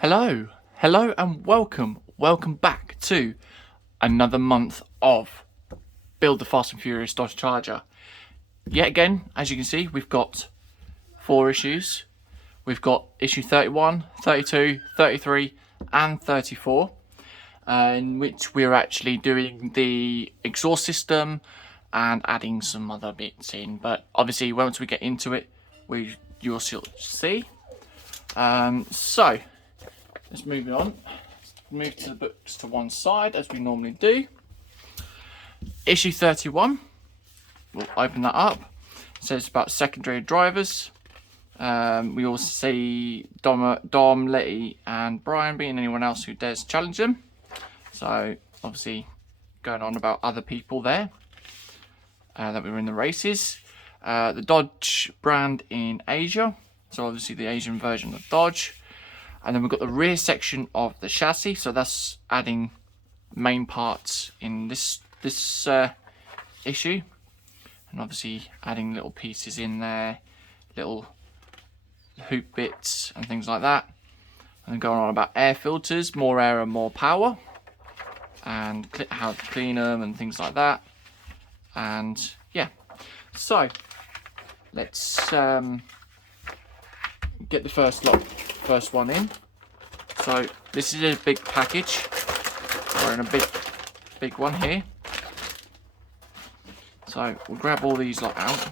Hello, hello, and welcome back to another month of Build the Fast and Furious Dodge Charger. Yet again, as you can see, we've got 4 issues. We've got issue 31, 32, 33, and 34, in which we're actually doing the exhaust system and adding some other bits in. But obviously, once we get into it, you'll see. So let's move on. Move to the books to one side as we normally do. Issue 31. We'll open that up. It says about secondary drivers. We also see Dom, Letty, and Brian being anyone else who dares challenge them. So obviously going on about other people there that were in the races. The Dodge brand in Asia. So obviously the Asian version of Dodge. And then we've got the rear section of the chassis. So that's adding main parts in this issue. And obviously adding little pieces in there, little hoop bits and things like that. And then going on about air filters, more air and more power. And how to clean them and things like that. And yeah, so let's get the first one in. So this is a big package. We're in a big one here. So we'll grab all these lot out.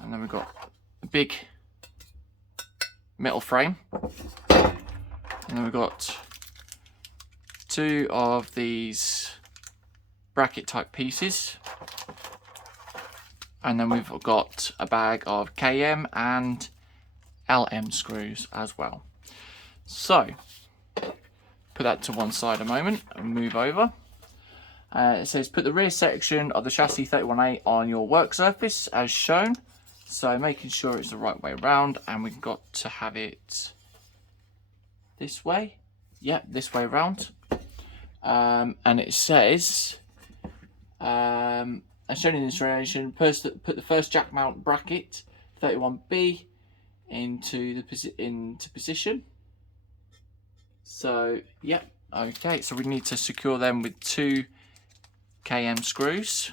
And then we've got a big metal frame. And then we've got 2 of these bracket type pieces. And then we've got a bag of KM and LM screws as well. So put that to one side a moment and move over. It says put the rear section of the chassis 31A on your work surface as shown. So making sure it's the right way around, and we've got to have it this way. Yep, this way around. And it says, as shown in the installation, put the first jack mount bracket 31B into position. So yep, okay. So we need to secure them with 2 KM screws.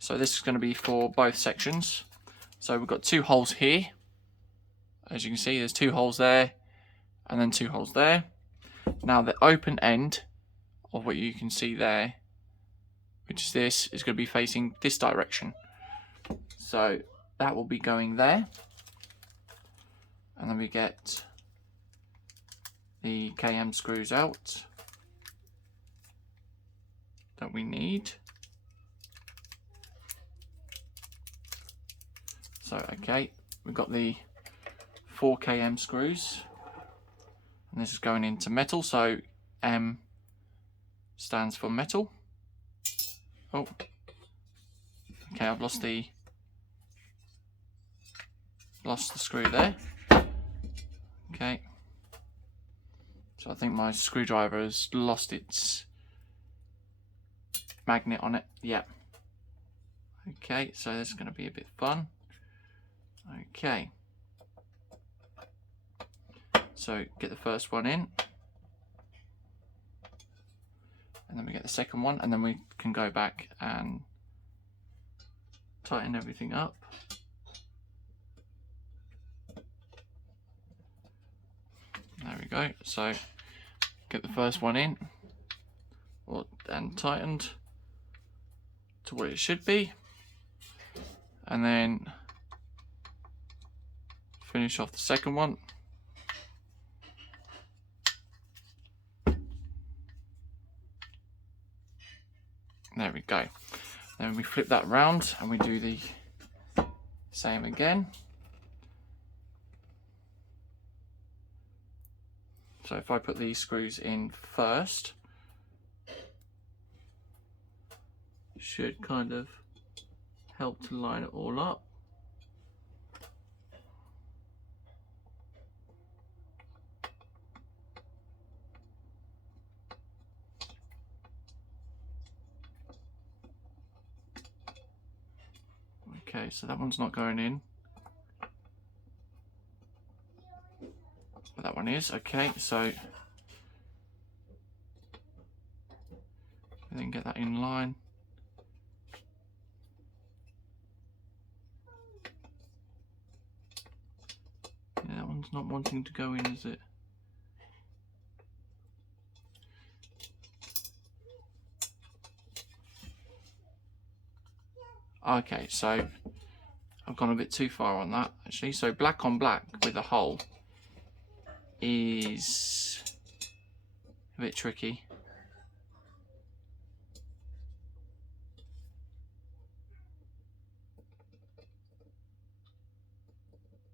So this is going to be for both sections. So we've got 2 holes here. As you can see, there's 2 holes there, and then 2 holes there. Now the open end of what you can see there, which is this, is going to be facing this direction. So that will be going there. And then we get the KM screws out that we need. So okay, we've got the 4 KM screws. And this is going into metal, so M stands for metal. Oh, okay, I've lost the screw there. Okay, so I think my screwdriver has lost its magnet on it. Yeah. Okay, so this is going to be a bit fun. Okay, so get the first one in, and then we get the second one, and then we can go back and tighten everything up. There we go. So get the first one in and tightened to what it should be, and then finish off the second one. There we go. Then we flip that round and we do the same again. So if I put these screws in first, should kind of help to line it all up. Okay, so that one's not going in. But that one is. Okay, so then get that in line. Yeah, that one's not wanting to go in, is it? Okay, so I've gone a bit too far on that actually. So black on black with a hole is a bit tricky.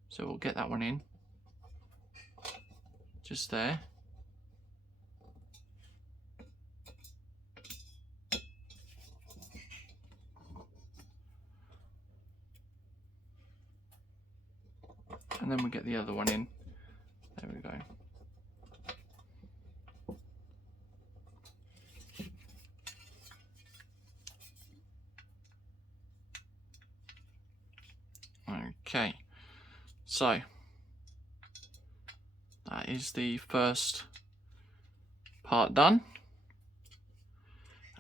So we'll get that one in, just there. And then we'll get the other one in. There we go. Okay, so that is the first part done.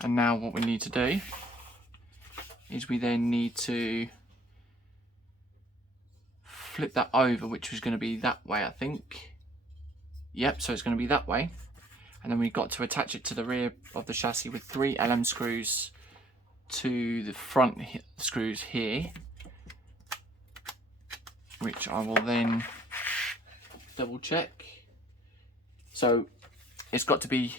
And now what we need to do is we then need to flip that over, which was going to be that way, I think. Yep, so it's going to be that way. And then we've got to attach it to the rear of the chassis with 3 Allen screws to the front screws here, which I will then double check. So it's got to be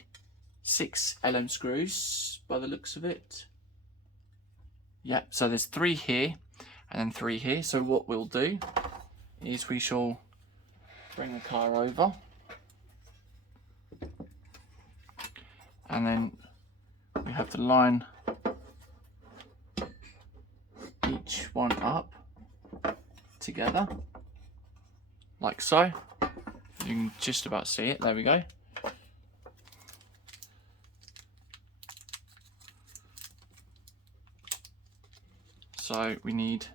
6 Allen screws by the looks of it. Yep, so there's 3 here and then 3 here. So what we'll do is we shall bring the car over and then we have to line each one up together like so. You can just about see it. There we go. So we need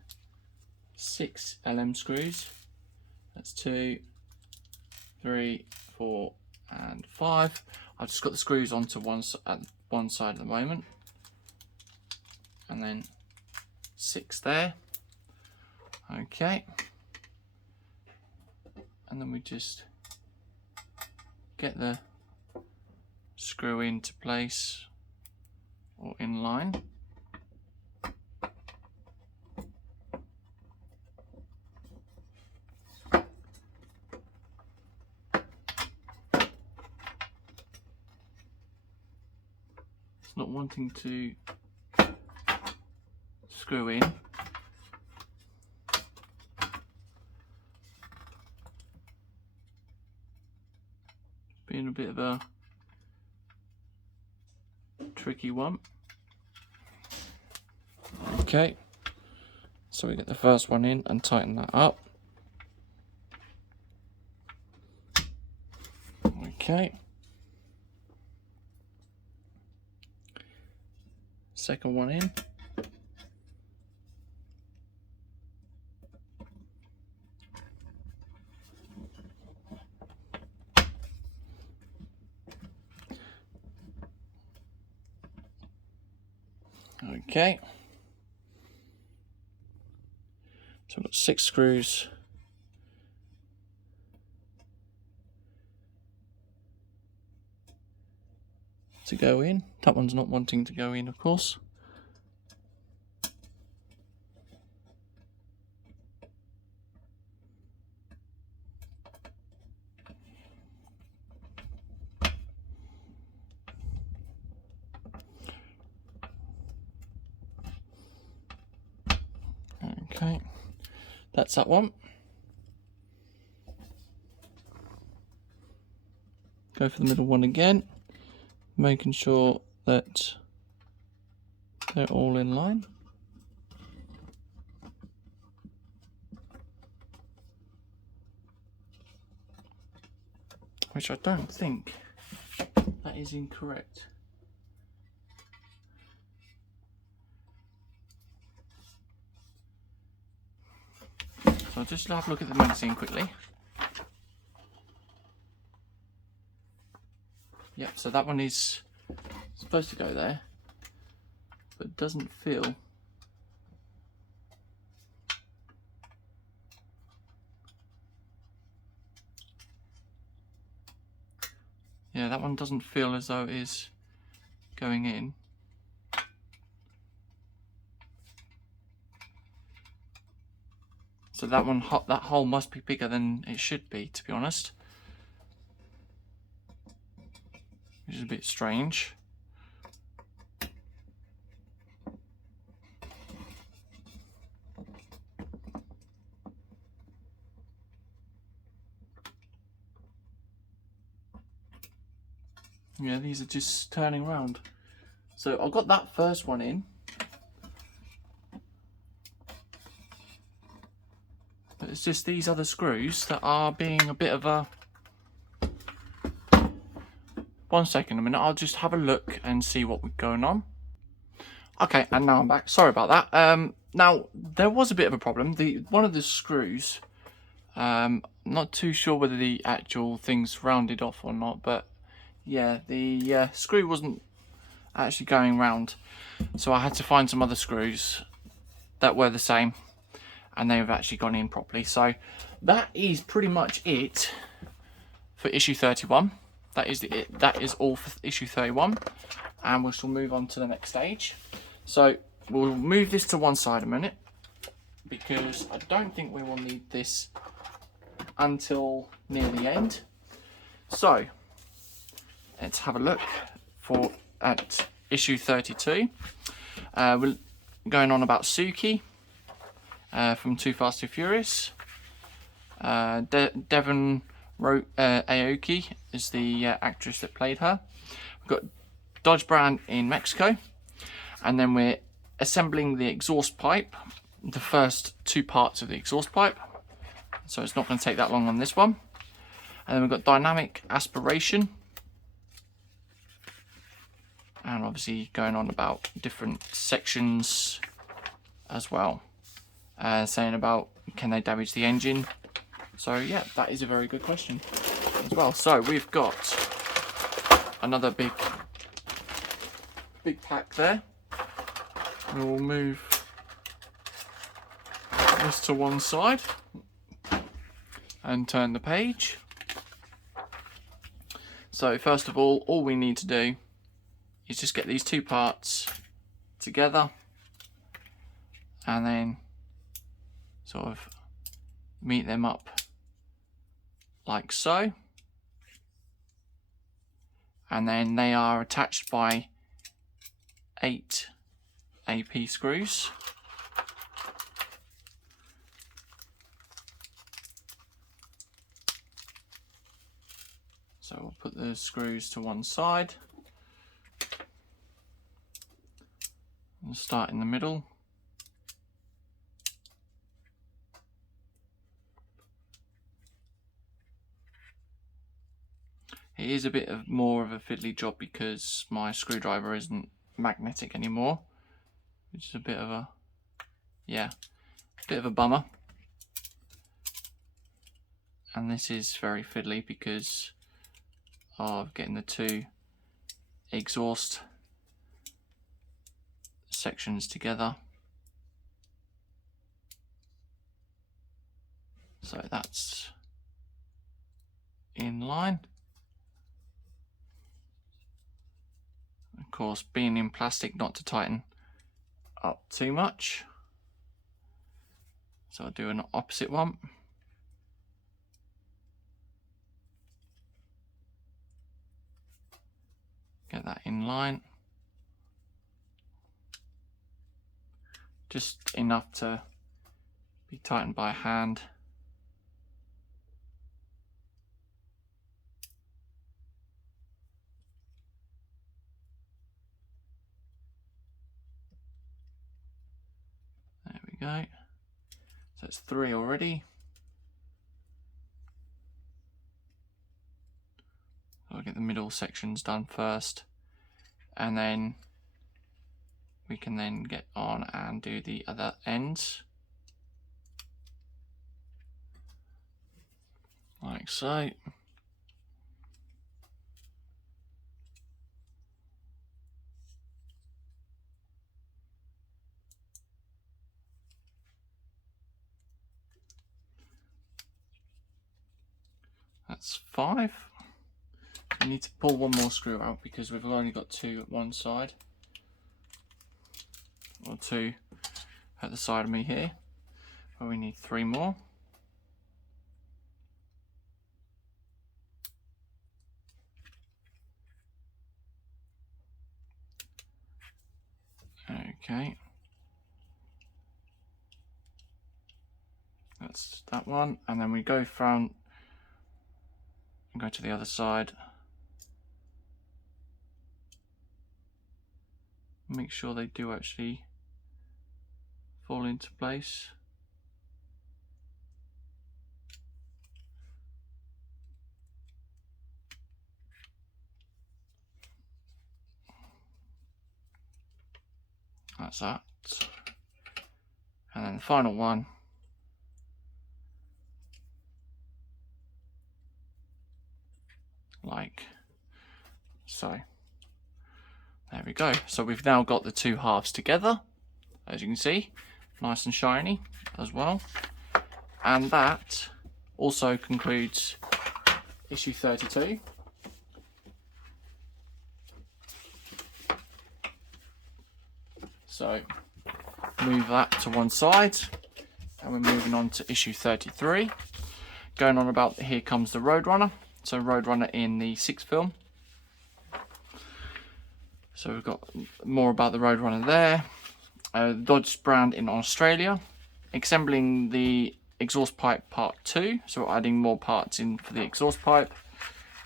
6 LM screws. That's 2, 3, 4 and 5. I've just got the screws onto one side at the moment, and then 6 there. Okay, and then we just get the screw into place or in line. It's not wanting to screw in. Being a bit of a tricky one. Okay, so we get the first one in and tighten that up. Okay. Second one in. Okay. So we've got 6 screws to go in. That one's not wanting to go in, of course. Okay, that's that one. Go for the middle one again, making sure that they're all in line. Which I don't think that is incorrect. So I'll just have a look at the magazine quickly. Yep, so that one is supposed to go there, but it doesn't feel. Yeah, that one doesn't feel as though it is going in. So that one, that hole must be bigger than it should be, to be honest. Which is a bit strange. Yeah, these are just turning around. So I got that first one in. But it's just these other screws that are being a bit of a... 1 second a minute, I'll just have a look and see what was going on. Okay, and now I'm back. Sorry about that. Now, there was a bit of a problem. One of the screws, not too sure whether the actual thing's rounded off or not, but yeah, the screw wasn't actually going round. So I had to find some other screws that were the same, and they have actually gone in properly. So that is pretty much it for issue 31. That is all for issue 31, and we shall move on to the next stage. So we'll move this to one side a minute, because I don't think we will need this until near the end. So let's have a look at issue 32. We're going on about Suki from Too Fast Too Furious. Devon Aoki is the actress that played her. We've got Dodge Brand in Mexico, and then we're assembling the exhaust pipe, the first two parts of the exhaust pipe, so it's not going to take that long on this one. And then we've got dynamic aspiration, and obviously going on about different sections as well, saying about can they damage the engine. So yeah, that is a very good question as well. So we've got another big pack there. We will move this to one side and turn the page. So first of all we need to do is just get these two parts together and then sort of meet them up like so, and then they are attached by 8 AP screws. So we'll put the screws to one side and start in the middle. It is a bit more of a fiddly job because my screwdriver isn't magnetic anymore, which is a bit of a bummer. And this is very fiddly because of getting the two exhaust sections together. So that's in line. Of course, being in plastic, not to tighten up too much. So I'll do an opposite one. Get that in line. Just enough to be tightened by hand. There we go. So it's 3 already. I'll get the middle sections done first, and then we can then get on and do the other ends. so. That's 5. I need to pull one more screw out because we've only got 2 at one side, or 2 at the side of me here, but we need 3 more. Okay, that's that one, and then we go front and go to the other side. Make sure they do actually fall into place. That's that. And then the final one. Like so. There we go. So we've now got the 2 halves together, as you can see, nice and shiny as well. And that also concludes issue 32. So move that to one side, and we're moving on to issue 33. Going on about Here Comes the Roadrunner. So Roadrunner in the 6th film. So we've got more about the Roadrunner there. Dodge brand in Australia. Assembling the exhaust pipe part 2. So we're adding more parts in for the exhaust pipe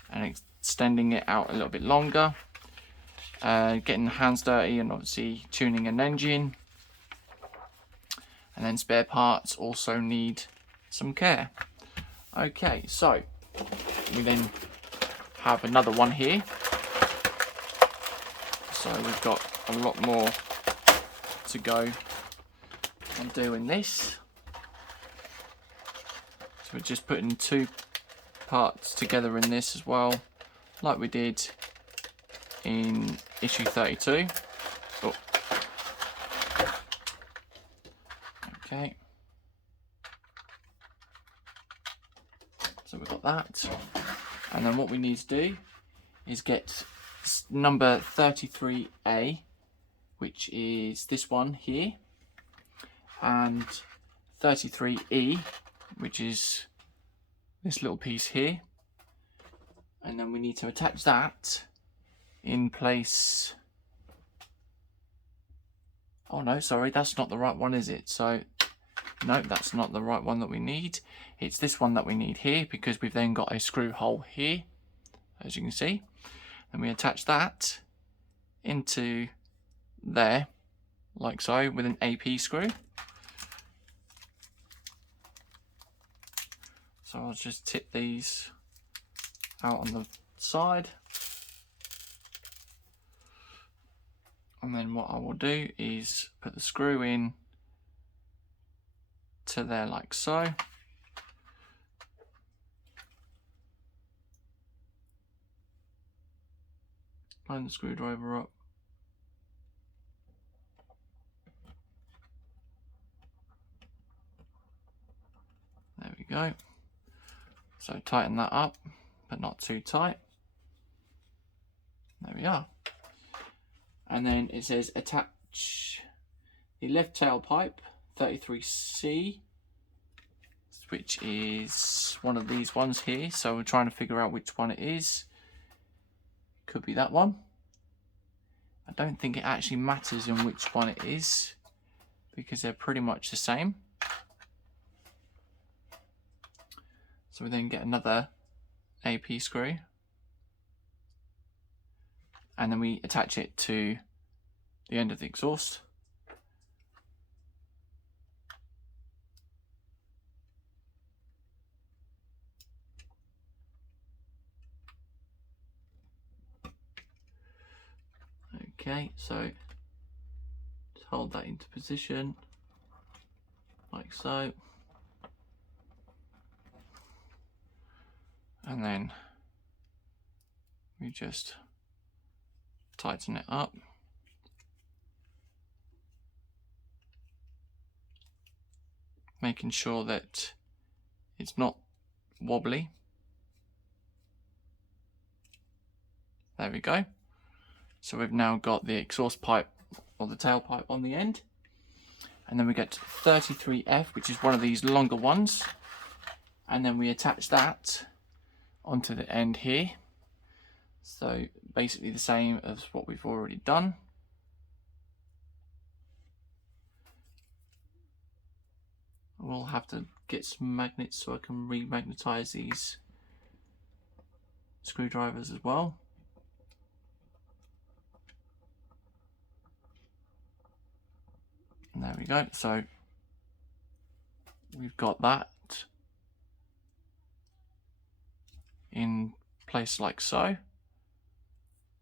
and extending it out a little bit longer. Getting hands dirty and obviously tuning an engine. And then spare parts also need some care. Okay, so we then have another one here. So we've got a lot more to go on doing this. So we're just putting 2 parts together in this as well, like we did in issue 32. Oh. Okay. So we've got that. And then what we need to do is get number 33A, which is this one here, and 33E, which is this little piece here, and then we need to attach that in place. Oh no, sorry, that's not the right one, is it? So no, that's not the right one that we need. It's this one that we need here, because we've then got a screw hole here, as you can see. And we attach that into there, like so, with an AP screw. So I'll just tip these out on the side. And then what I will do is put the screw in to there, like so. Line the screwdriver up. There we go. So tighten that up, but not too tight. There we are. And then it says attach the left tailpipe 33C, which is one of these ones here. So we're trying to figure out which one it is. Could be that one. I don't think it actually matters in which one it is, because they're pretty much the same. So we then get another AP screw, and then we attach it to the end of the exhaust. Okay, so just hold that into position, like so. and then we just tighten it up. Making sure that it's not wobbly. There we go. So we've now got the exhaust pipe or the tailpipe on the end. And then we get 33F, which is one of these longer ones. And then we attach that onto the end here. So basically the same as what we've already done. We'll have to get some magnets so I can remagnetize these screwdrivers as well. And there we go. So we've got that in place like so.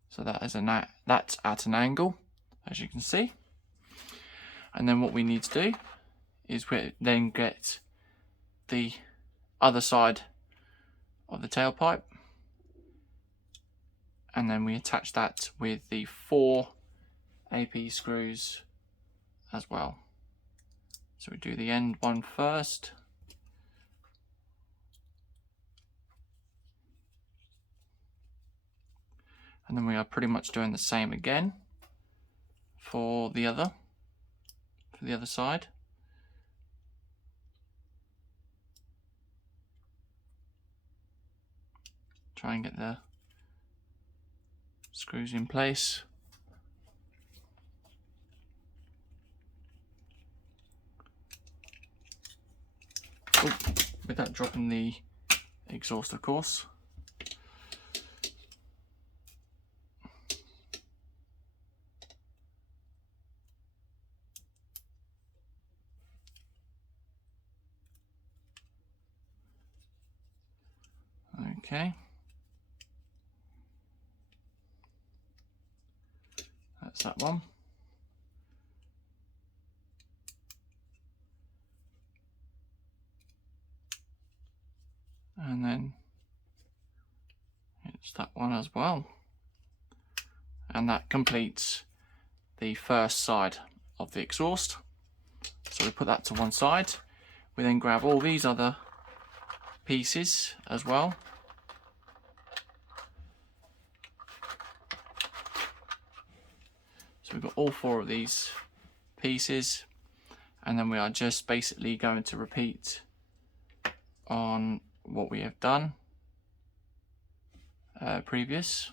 So that is that's at an angle, as you can see. And then what we need to do is we then get the other side of the tailpipe, and then we attach that with the 4 AP screws as well. So we do the end one first. And then we are pretty much doing the same again for the other side. Try and get the screws in place. Oh, without dropping the exhaust, of course. Okay. That's that one. And then it's that one as well. And that completes the first side of the exhaust. So we put that to one side. We then grab all these other pieces as well. So we've got all 4 of these pieces, and then we are just basically going to repeat on what we have done previous.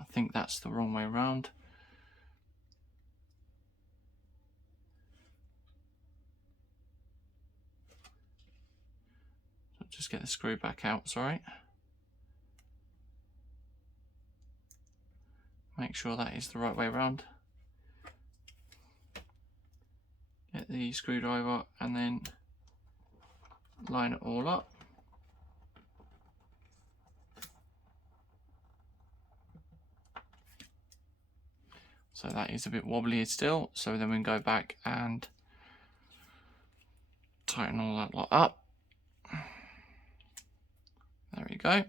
I think that's the wrong way around. So just get the screw back out, sorry. Make sure that is the right way around. Get the screwdriver and then line it all up. So that is a bit wobbly still, so then we can go back and tighten all that lot up. There we go.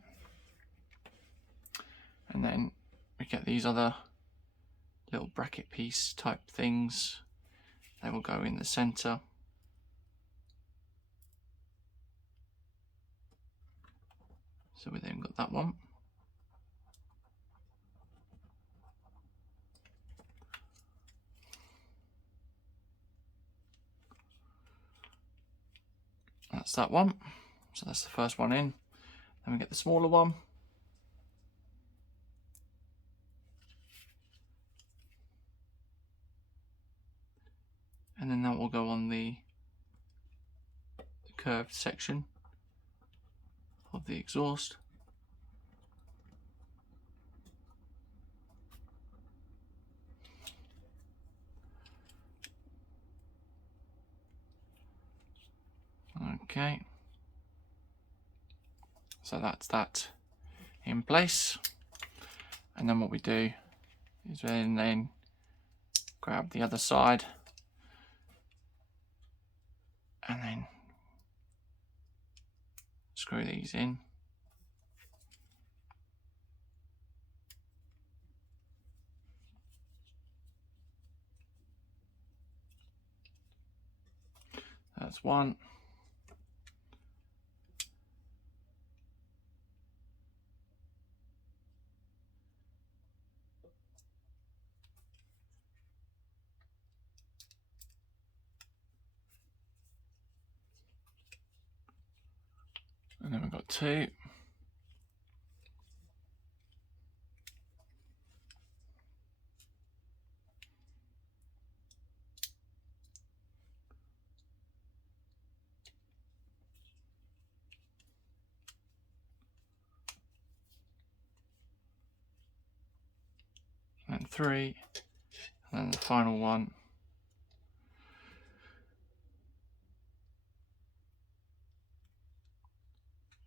And then we get these other little bracket piece type things. They will go in the center. So we then got that one. That's that one. So that's the first one in. Then we get the smaller one. And then that will go on the curved section of the exhaust. Okay, so that's that in place, and then what we do is then grab the other side, and then screw these in. That's one. And then we've got two. And three. And then the final one.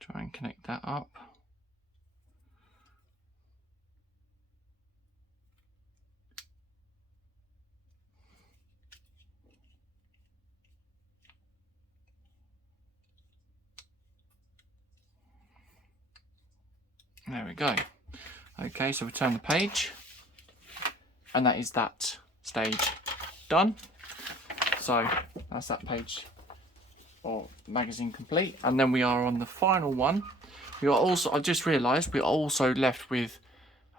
Try and connect that up. There we go. Okay, so we turn the page, and that is that stage done. So that's that page or magazine complete, and then we are on the final one. We are also, I just realised, we are also left with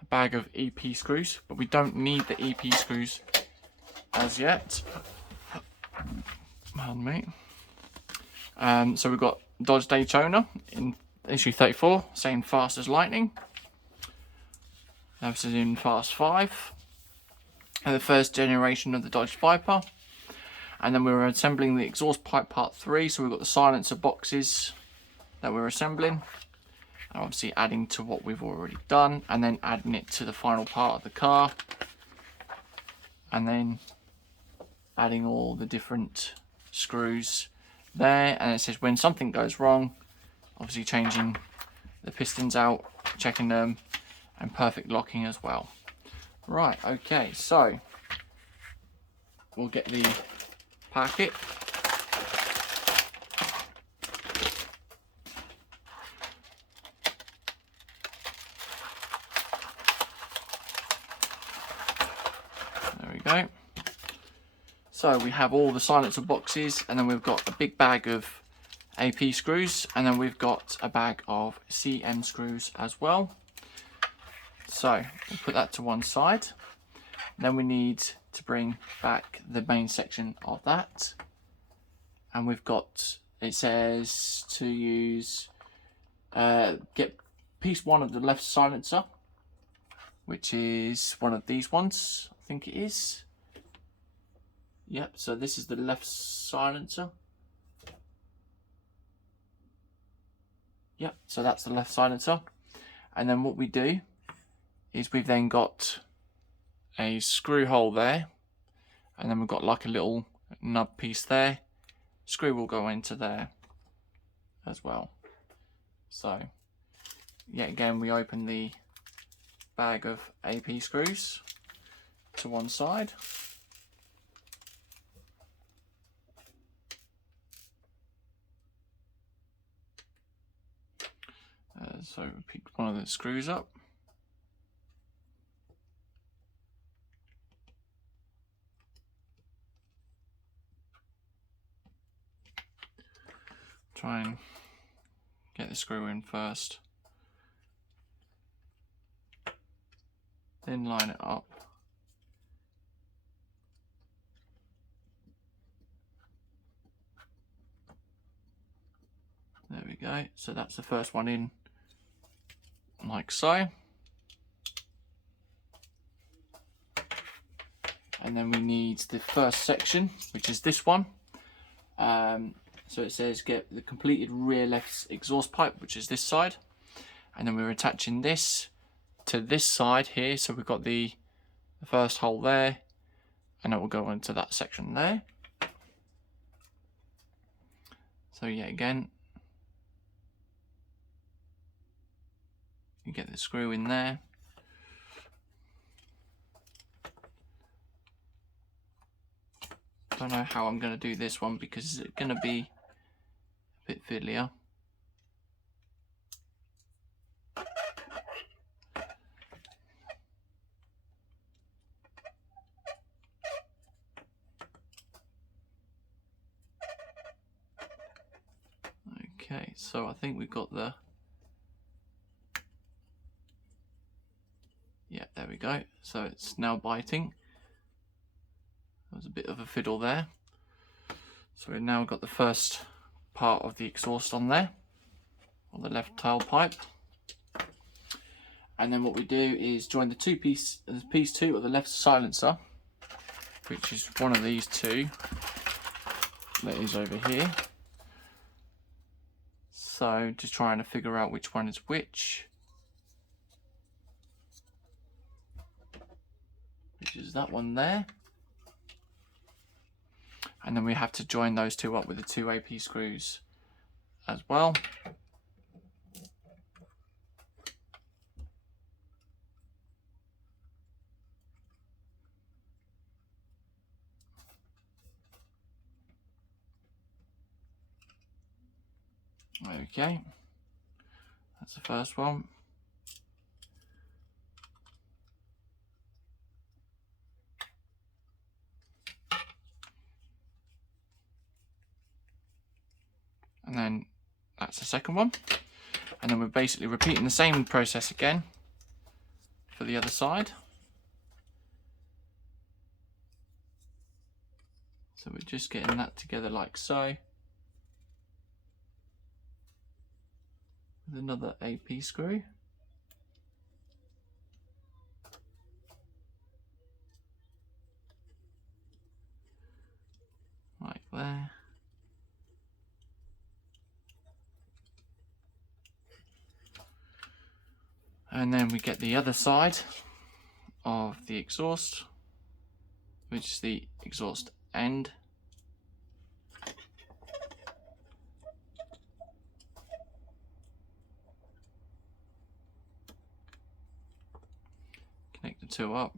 a bag of EP screws, but we don't need the EP screws as yet. Pardon me. So we've got Dodge Daytona in issue 34, saying fast as lightning. This is in Fast 5. And the first generation of the Dodge Viper. And then we were assembling the exhaust pipe part 3, so we've got the silencer boxes that we're assembling. And obviously adding to what we've already done, and then adding it to the final part of the car. And then adding all the different screws there. And it says when something goes wrong, obviously changing the pistons out, checking them, and perfect locking as well. Right, okay, so we'll get the packet. There we go. So we have all the silencer boxes, and then we've got a big bag of AP screws, and then we've got a bag of CM screws as well. So we'll put that to one side. Then we need to bring back the main section of that. And we've got, it says to use, get piece 1 of the left silencer, which is one of these ones, I think it is. Yep, so this is the left silencer. Yep, so that's the left silencer. And then what we do is we've then got a screw hole there, and then we've got like a little nub piece there. Screw will go into there as well. So yet again, we open the bag of AP screws to one side. So we pick one of the screws up. Try and get the screw in first. Then line it up. There we go. So that's the first one in, like so. And then we need the first section, which is this one. So it says get the completed rear left exhaust pipe, which is this side. And then we're attaching this to this side here. So we've got the first hole there, and it will go into that section there. So yeah, again, you get the screw in there. don't know how I'm going to do this one because it's going to be a bit fiddlier. Okay, so I think we've got the... Yeah, there we go. So it's now biting. There was a bit of a fiddle there. So we've now got the first part of the exhaust on there, on the left tailpipe. And then what we do is join the piece 2 of the left silencer, which is one of these two that is over here. So just trying to figure out which one is which. Which is that one there. And then we have to join those two up with the 2 AP screws as well. Okay, that's the first one. And then that's the second one. And then we're basically repeating the same process again for the other side. So we're just getting that together like so. With another AP screw. Right there. And then we get the other side of the exhaust, which is the exhaust end. Connect the two up.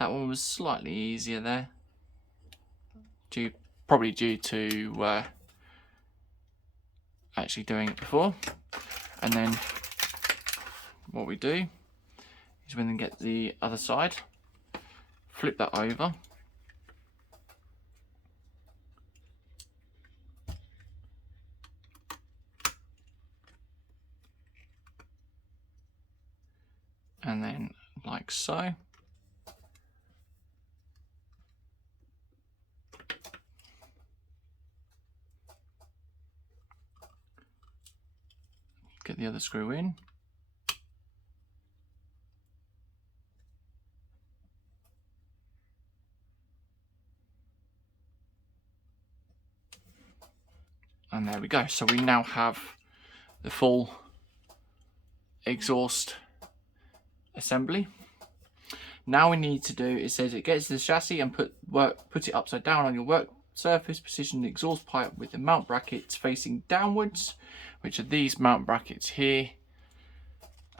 That one was slightly easier there, probably due to actually doing it before. And then what we do is we then get the other side, flip that over, and then like so. Get the other screw in. And there we go. So we now have the full exhaust assembly. Now we need to do, it says it gets the chassis and put it upside down on your work surface. Position the exhaust pipe with the mount brackets facing downwards, which are these mount brackets here,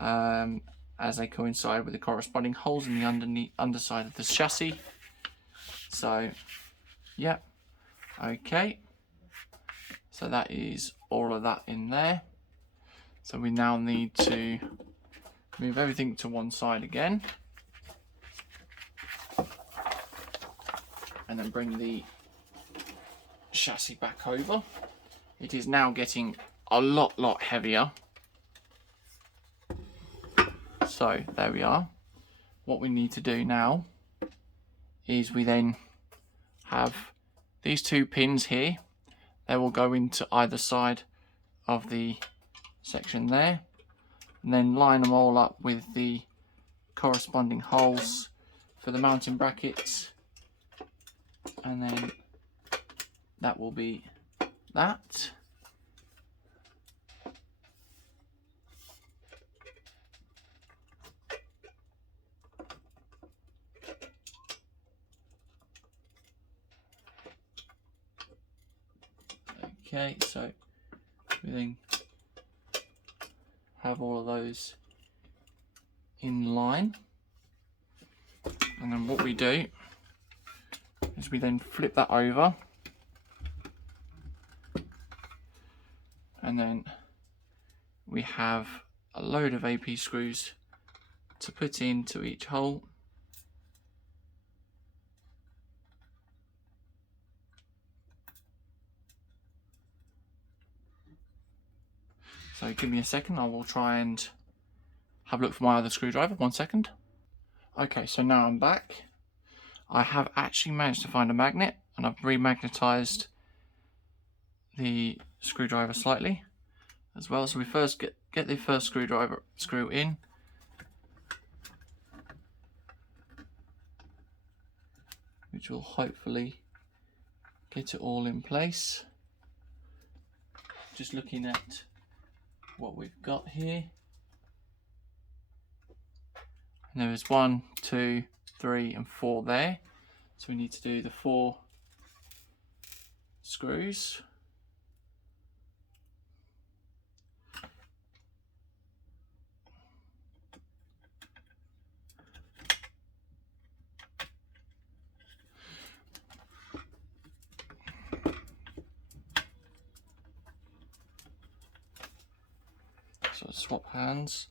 as they coincide with the corresponding holes in the underside of the chassis. So, yeah, okay. So that is all of that in there. So we now need to move everything to one side again. And then bring the chassis back over. It is now getting a lot heavier. So there we are. What we need to do now is we then have these 2 pins here. They will go into either side of the section there, and then line them all up with the corresponding holes for the mounting brackets, and then that will be that. Okay, so we then have all of those in line, and then what we do is we then flip that over, and then we have a load of AP screws to put into each hole. So give me a second, I will try and have a look for my other screwdriver. 1 second. Okay, so now I'm back. I have actually managed to find a magnet, and I've remagnetized the screwdriver slightly as well. So we first get the first screw in, which will hopefully get it all in place. Just looking at what we've got here. And there is 1, 2, 3 and 4 there. So we need to do the 4 screws. So swap hands.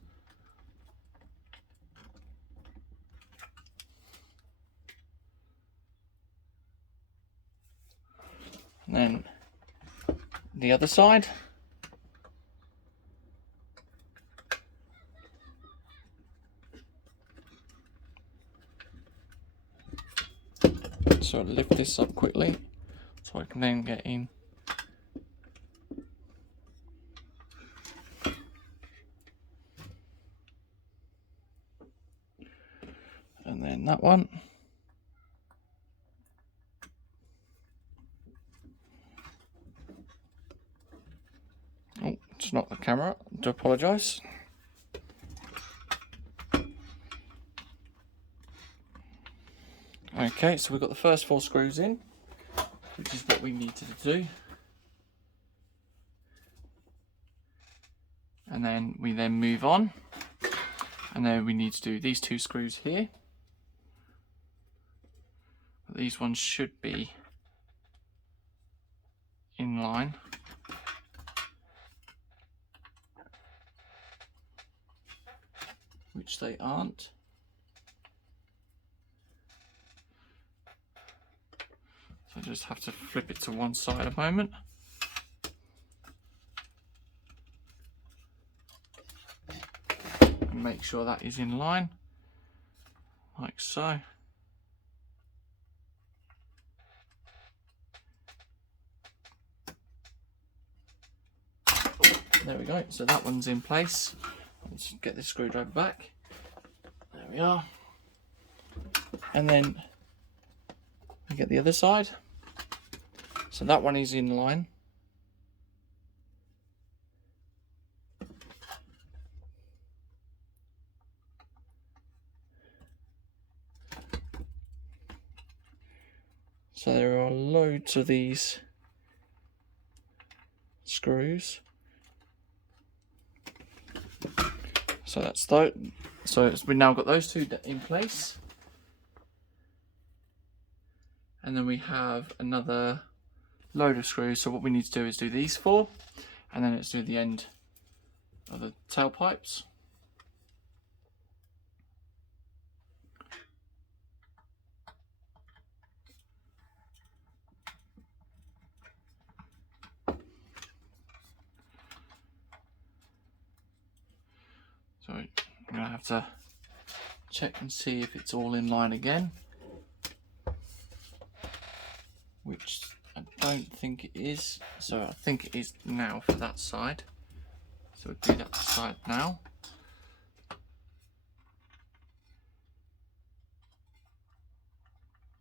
And then the other side. So lift this up quickly so I can then get in. And then that one. Oh, it's not the camera. I do apologise. Okay, so we've got the first 4 screws in, which is what we needed to do. And then we move on. And then we need to do these 2 screws here. But these ones should be in line. Which they aren't. So I just have to flip it to one side a moment. And make sure that is in line, like so. There we go, so that one's in place. Let's get this screwdriver back. There we are. And then we get the other side. So that one is in line. So there are loads of these screws. So that's that. So we've now got those 2 in place. And then we have another load of screws. So what we need to do is do these 4, and then let's do the end of the tailpipes. So I'm going to have to check and see if it's all in line again, which I don't think it is. So I think it is now for that side. So we'll do that side now.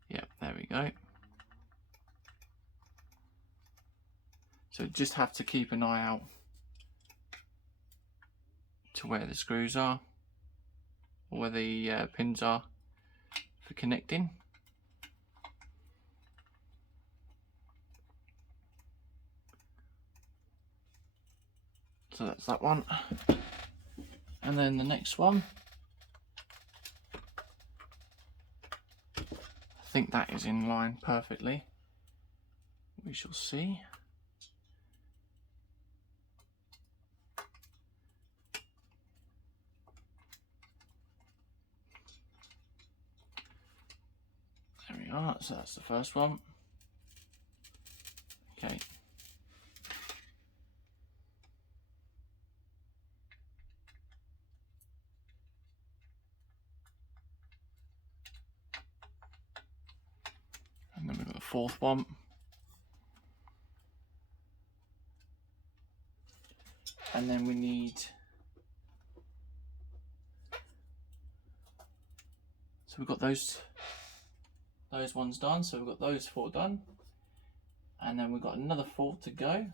Yep, there we go. So just have to keep an eye out to where the screws are, or where the pins are for connecting. So that's that one. And then the next one, I think that is in line perfectly. We shall see. There we are, so that's the first one. Okay. And then we've got the fourth one. And then we need, so we've got those ones done, so we've got those 4 done. And then we've got another 4 to go,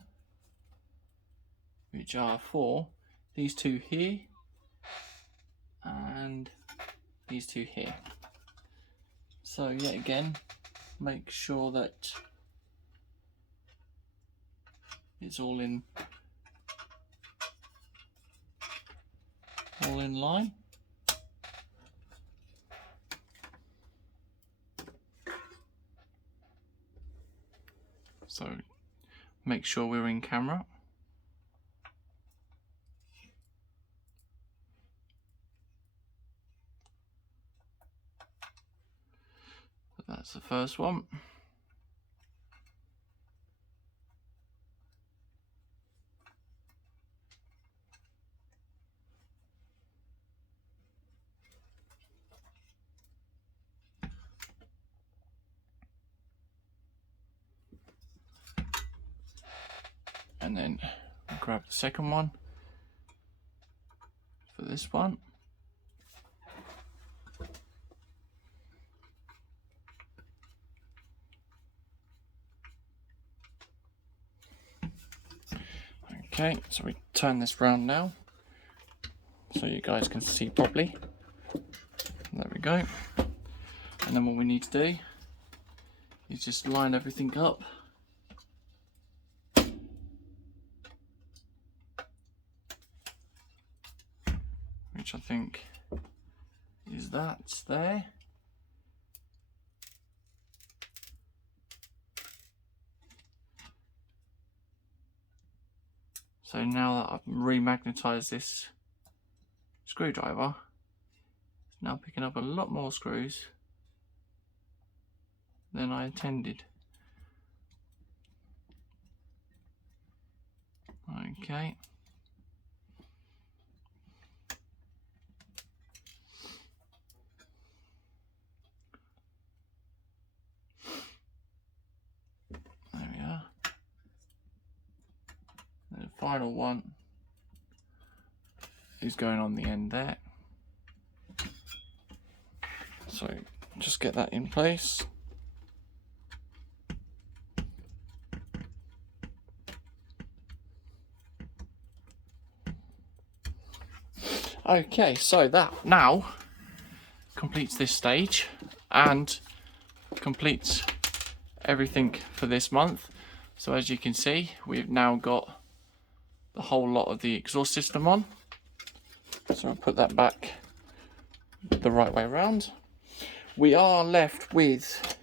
which are for these 2 here and these 2 here. So yet again, make sure that it's all in line. So make sure we're in camera. That's the first one. And then grab the second one for this one. Okay, so we turn this round now so you guys can see properly. There we go. And then what we need to do is just line everything up. Which I think is that there. So now that I've remagnetized this screwdriver, it's now picking up a lot more screws than I intended. Okay. There we are. And the final one is going on the end there. So just get that in place. Okay, so that now completes this stage and completes everything for this month. So as you can see, we've now got the whole lot of the exhaust system on. So I'll put that back the right way around. We are left with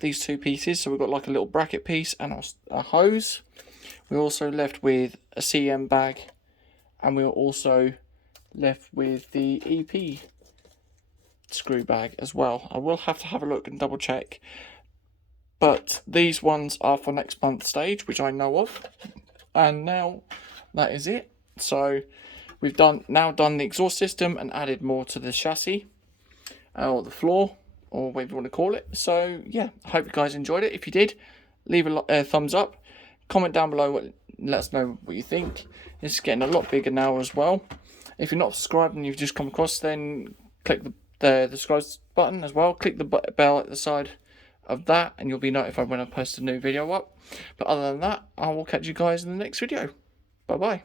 these 2 pieces. So we've got like a little bracket piece and a hose. We're also left with a CM bag, and we're also left with the EP screw bag as well. I will have to have a look and double check, but these ones are for next month's stage, which I know of. And now that is it. So we've now done the exhaust system and added more to the chassis, or the floor, or whatever you want to call it. So yeah, I hope you guys enjoyed it. If you did, leave a thumbs up, comment down below, let us know what you think. It's getting a lot bigger now as well. If you're not subscribed and you've just come across, then click the subscribe button as well. Click the bell at the side of that and you'll be notified when I post a new video up. But other than that, I will catch you guys in the next video. Bye bye.